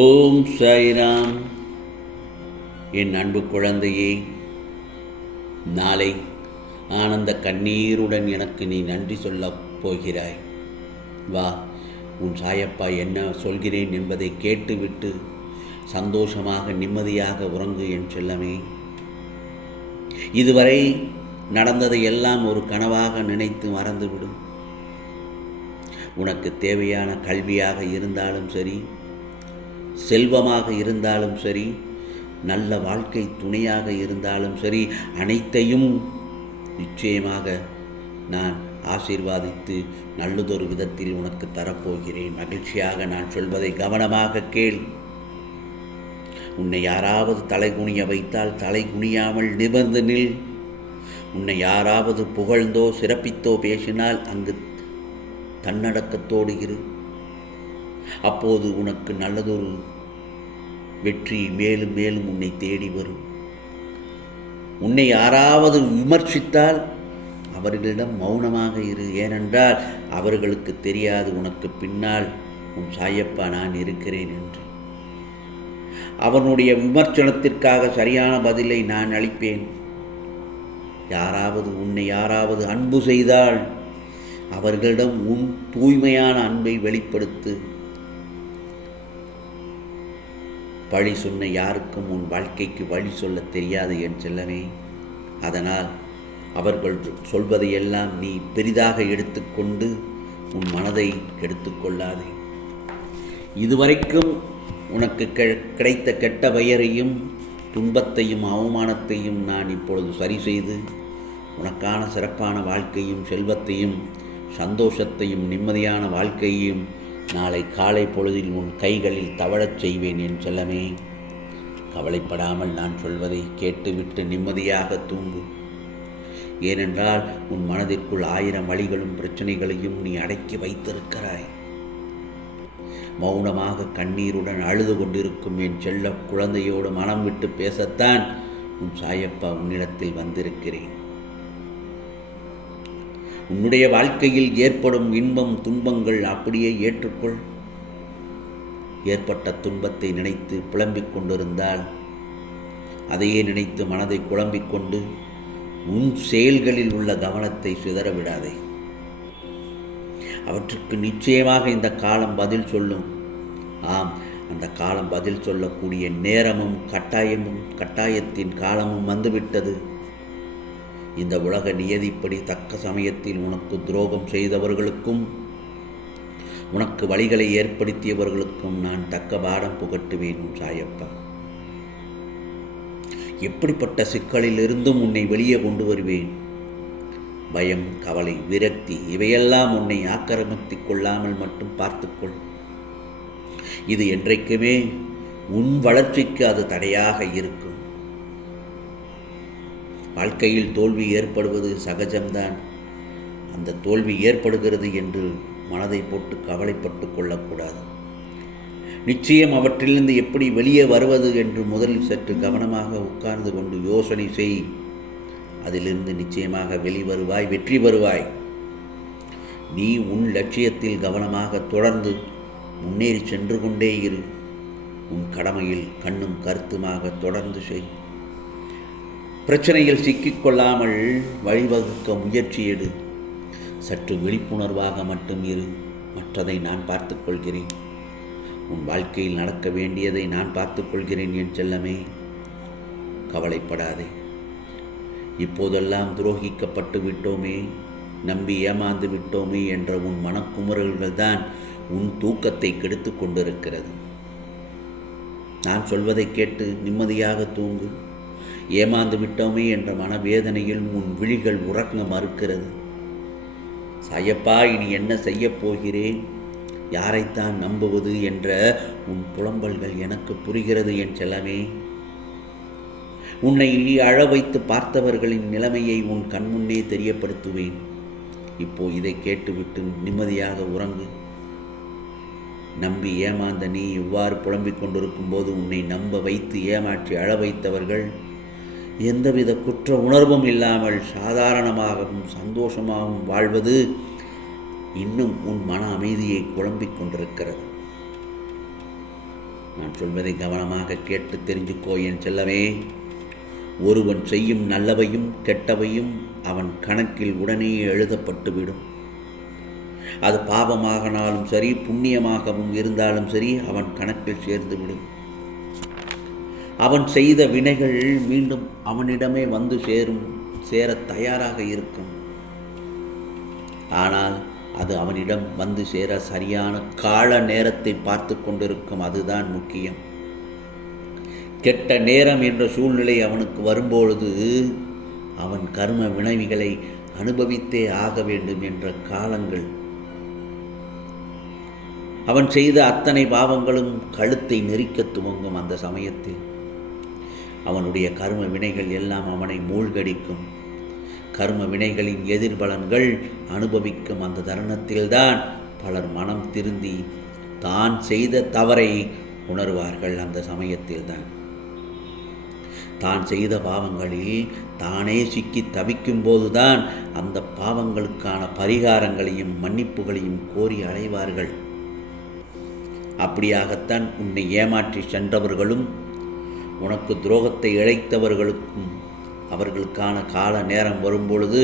ஓம் சாய்ராம். என் அன்பு குழந்தையே நாளை ஆனந்த கண்ணீருடன் எனக்கு நீ நன்றி சொல்லப் போகிறாய். வா உன் சாயப்பா என்ன சொல்கிறேன் என்பதை கேட்டுவிட்டு சந்தோஷமாக நிம்மதியாக உறங்கு என் செல்லமே. இதுவரை நடந்ததை எல்லாம் ஒரு கனவாக நினைத்து மறந்துவிடும் உனக்கு தேவையான கல்வியாக இருந்தாலும் சரி செல்வமாக இருந்தாலும் சரி நல்ல வாழ்க்கை துணையாக இருந்தாலும் சரி அனைத்தையும் நிச்சயமாக நான் ஆசீர்வாதித்து நல்லதொரு விதத்தில் உனக்கு தரப்போகிறேன். மகிழ்ச்சியாக நான் சொல்வதை கவனமாக கேள். உன்னை யாராவது தலைகுனிய வைத்தால் தலைகுனியாமல் நிபந்து நிபர்ந்து நில். உன்னை யாராவது புகழ்ந்தோ சிறப்பித்தோ பேசினால் அங்கு தன்னடக்கத்தோடு இரு. அப்போது உனக்கு நல்லதொரு வெற்றி மேலும் மேலும் உன்னை தேடி வரும். உன்னை யாராவது விமர்சித்தால் அவர்களிடம் மௌனமாக இரு. ஏனென்றால் அவர்களுக்கு தெரியாது உனக்கு பின்னால் உன் சாயப்பா நான் இருக்கிறேன் என்று. அவனுடைய விமர்சனத்திற்காக சரியான பதிலை நான் அளிப்பேன். யாராவது உன்னை யாராவது அன்பு செய்தால் அவர்களிடம் உன் தூய்மையான அன்பை வெளிப்படுத்து. பழி சொன்ன யாருக்கும் உன் வாழ்க்கைக்கு வழி சொல்ல தெரியாது என் செல்லமே. அதனால் அவர்கள் சொல்வதையெல்லாம் நீ பெரிதாக எடுத்துக்கொண்டு உன் மனதை கெடுத்துக்கொள்ளாதே. இதுவரைக்கும் உனக்கு கிடைத்த கெட்ட பெயரையும் துன்பத்தையும் அவமானத்தையும் நான் இப்பொழுது சரி செய்து உனக்கான சிறப்பான வாழ்க்கையும் செல்வத்தையும் சந்தோஷத்தையும் நிம்மதியான வாழ்க்கையையும் நாளை காலை பொழுதில் உன் கைகளில் தவழச் செய்வேன் என் செல்லமே. கவலைப்படாமல் நான் சொல்வதை கேட்டுவிட்டு நிம்மதியாக தூங்கு. ஏனென்றால் உன் மனதிற்குள் ஆயிரம் வழிகளும் பிரச்சனைகளையும் நீ அடக்கி வைத்திருக்கிறாய். மௌனமாக கண்ணீருடன் அழுது கொண்டிருக்கும் என் செல்ல குழந்தையோடு மனம் விட்டு பேசத்தான் உன் சாயப்பா உன்னிடத்தில் வந்திருக்கிறேன். உன்னுடைய வாழ்க்கையில் ஏற்படும் இன்பம் துன்பங்கள் அப்படியே ஏற்றுக்கொள். ஏற்பட்ட துன்பத்தை நினைத்து புலம்பிக் கொண்டிருந்தால் அதையே நினைத்து மனதை குழம்பிக் கொண்டு உன் செயல்களில் உள்ள கவனத்தை சிதற விடாதே. அவற்றுக்கு நிச்சயமாக இந்த காலம் பதில் சொல்லும். ஆம் அந்த காலம் பதில் சொல்லக்கூடிய நேரமும் கட்டாயமும் கட்டாயத்தின் காலமும் வந்துவிட்டது. இந்த உலக நியதிப்படி தக்க சமயத்தில் உனக்கு துரோகம் செய்தவர்களுக்கும் உனக்கு வழிகளை ஏற்படுத்தியவர்களுக்கும் நான் தக்க பாடம் புகட்டுவேன் உன் சாயப்பா. எப்படிப்பட்ட சிக்கலிலிருந்தும் உன்னை வெளியே கொண்டு வருவேன்? பயம் கவலை விரக்தி இவையெல்லாம் உன்னை ஆக்கிரமித்துக் கொள்ளாமல் மட்டும் பார்த்துக்கொள். இது என்றைக்குமே உன் வளர்ச்சிக்கு அது தடையாக இருக்கும். வாழ்க்கையில் தோல்வி ஏற்படுவது சகஜம்தான். அந்த தோல்வி ஏற்படுகிறது என்று மனதை போட்டு கவலைப்பட்டு கொள்ளக்கூடாது. நிச்சயம் அவற்றிலிருந்து எப்படி வெளியே வருவது என்று முதலில் சற்று கவனமாக உட்கார்ந்து கொண்டு யோசனை செய். அதிலிருந்து நிச்சயமாக வெளிவருவாய் வெற்றி வருவாய் நீ உன் லட்சியத்தில் கவனமாக தொடர்ந்து முன்னேறி சென்று கொண்டே இரு. உன் கடமையில் கண்ணும் கருத்துமாக தொடர்ந்து செய். பிரச்சனையில் சிக்கிக்கொள்ளாமல் வழிவகுக்க முயற்சி எடு. சற்று விழிப்புணர்வாக மட்டும் இரு. மற்றதை நான் பார்த்துக்கொள்கிறேன் உன் வாழ்க்கையில் நடக்க வேண்டியதை நான் பார்த்துக்கொள்கிறேன் என் செல்லமே. கவலைப்படாதே. இப்போதெல்லாம் துரோகிக்கப்பட்டு விட்டோமே. நம்பி ஏமாந்து விட்டோமே என்ற உன் மனக்குமுறல்கள் தான் உன் தூக்கத்தை கெடுத்து கொண்டிருக்கிறது. நான் சொல்வதை கேட்டு நிம்மதியாக தூங்கு. ஏமாந்து விட்டோமே என்ற மனவேதனையில் உன் விழிகள் உறங்க மறுக்கிறது. சாயப்பா இனி என்ன செய்யப் போகிறேன்? யாரைத்தான் நம்புவது என்ற உன் புலம்பல்கள் எனக்கு புரிகிறது என் செல்லமே. உன்னை அழ வைத்து பார்த்தவர்களின் நிலைமையை உன் கண்முன்னே தெரியப்படுத்துவேன். இப்போ இதை கேட்டுவிட்டு நிம்மதியாக உறங்கு. நம்பி ஏமாந்த நீ இவ்வாறு புலம்பிக் கொண்டிருக்கும் போது உன்னை நம்ப வைத்து ஏமாற்றி அழ வைத்தவர்கள் எந்தவித குற்ற உணர்வும் இல்லாமல் சாதாரணமாகவும் சந்தோஷமாகவும் வாழ்வது இன்னும் உன் மன அமைதியை குழம்பிக் கொண்டிருக்கிறது. நான் சொல்வதை கவனமாக கேட்டு தெரிஞ்சுக்கோ என் செல்லவே ஒருவன் செய்யும் நல்லவையும் கெட்டவையும் அவன் கணக்கில் உடனே எழுதப்பட்டுவிடும். அது பாவமாகனாலும் சரி புண்ணியமாகவும் இருந்தாலும் சரி அவன் கணக்கில் சேர்ந்துவிடும். அவன் செய்த வினைகள் மீண்டும் அவனிடமே வந்து சேரும் சேர தயாராக இருக்கும். ஆனால் அது அவனிடம் வந்து சேர சரியான கால நேரத்தை பார்த்து கொண்டிருக்கும் அதுதான் முக்கியம். கெட்ட நேரம் என்ற சூழ்நிலை அவனுக்கு வரும்பொழுது அவன் கர்ம வினைவிகளை அனுபவித்தே ஆக வேண்டும் என்ற காலங்கள். அவன் செய்த அத்தனை பாவங்களும் கழுத்தை நெரிக்க துவங்கும் அந்த சமயத்தில். அவனுடைய கர்ம வினைகள் எல்லாம் அவனை மூழ்கடிக்கும். கர்ம வினைகளின் எதிர்பலன்கள் அனுபவிக்கும் அந்த தருணத்தில்தான் பலர் மனம் திருந்தி தான் செய்த தவறை உணர்வார்கள் அந்த சமயத்தில்தான். தான் செய்த பாவங்களில் தானே சிக்கி தவிக்கும் போதுதான் அந்த பாவங்களுக்கான பரிகாரங்களையும் மன்னிப்புகளையும் கோரி அடைவார்கள் அப்படியாகத்தான் உன்னை ஏமாற்றி சென்றவர்களும் உனக்கு துரோகத்தை இழைத்தவர்களுக்கும் அவர்களுக்கான கால நேரம் வரும்பொழுது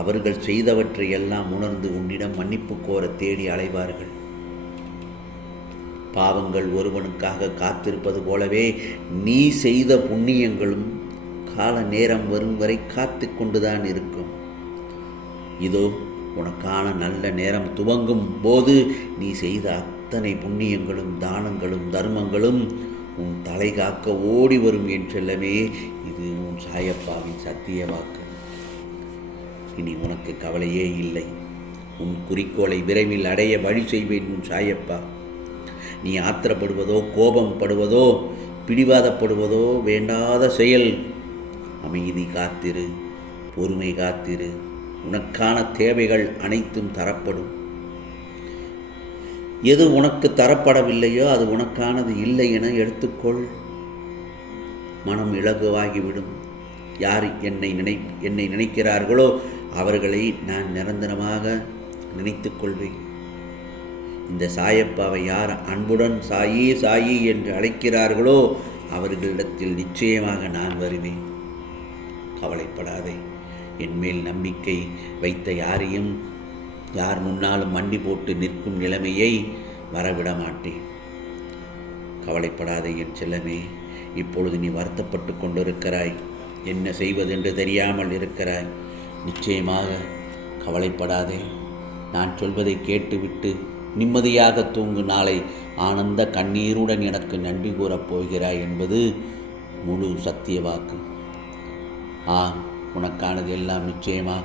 அவர்கள் செய்தவற்றை எல்லாம் உணர்ந்து உன்னிடம் மன்னிப்பு கோர தேடி அலைவார்கள். பாவங்கள் ஒருவனுக்காக காத்திருப்பது போலவே நீ செய்த புண்ணியங்களும் கால நேரம் வரும் வரை காத்து கொண்டுதான் இருக்கும். இதோ உனக்கான நல்ல நேரம் துவங்கும் போது நீ செய்த அத்தனை புண்ணியங்களும் தானங்களும் தர்மங்களும் உன் தலை காக்க ஓடி வரும் என் செல்லமே இது உன் சாயப்பாவின் சத்திய வாக்கு. இனி உனக்கு கவலையே இல்லை. உன் குறிக்கோளை விரைவில் அடைய வழி செய்வேன் உன் சாயப்பா. நீ ஆத்திரப்படுவதோ கோபம் படுவதோ பிடிவாதப்படுவதோ வேண்டாத செயல். அமைதி காத்திரு பொறுமை காத்திரு. உனக்கான தேவைகள் அனைத்தும் தரப்படும். எது உனக்கு தரப்படவில்லையோ அது உனக்கானது இல்லை என எடுத்துக்கொள். மனம் இலகுவாகிவிடும். யார் என்னை நினை என்னை நினைக்கிறார்களோ அவர்களை நான் நிரந்தரமாக நினைத்து கொள்வேன் இந்த சாயப்பாவை யார் அன்புடன் சாயி சாயி என்று அழைக்கிறார்களோ அவர்களிடத்தில் நிச்சயமாக நான் வருவேன். கவலைப்படாதே. என்மேல் நம்பிக்கை வைத்த யாரையும் யார் முன்னாலும் மண்டி போட்டு நிற்கும் நிலைமையை வரவிட மாட்டேன் கவலைப்படாதே என் செல்லமே இப்பொழுது நீ வருத்தப்பட்டு கொண்டிருக்கிறாய். என்ன செய்வதென்று தெரியாமல் இருக்கிறாய். நிச்சயமாக கவலைப்படாதே. நான் சொல்வதை கேட்டுவிட்டு நிம்மதியாக தூங்கு. நாளை ஆனந்த கண்ணீருடன் எனக்கு நன்றி கூறப் போகிறாய் என்பது முழு சத்திய வாக்கு ஆம் உனக்கானது எல்லாம் நிச்சயமாக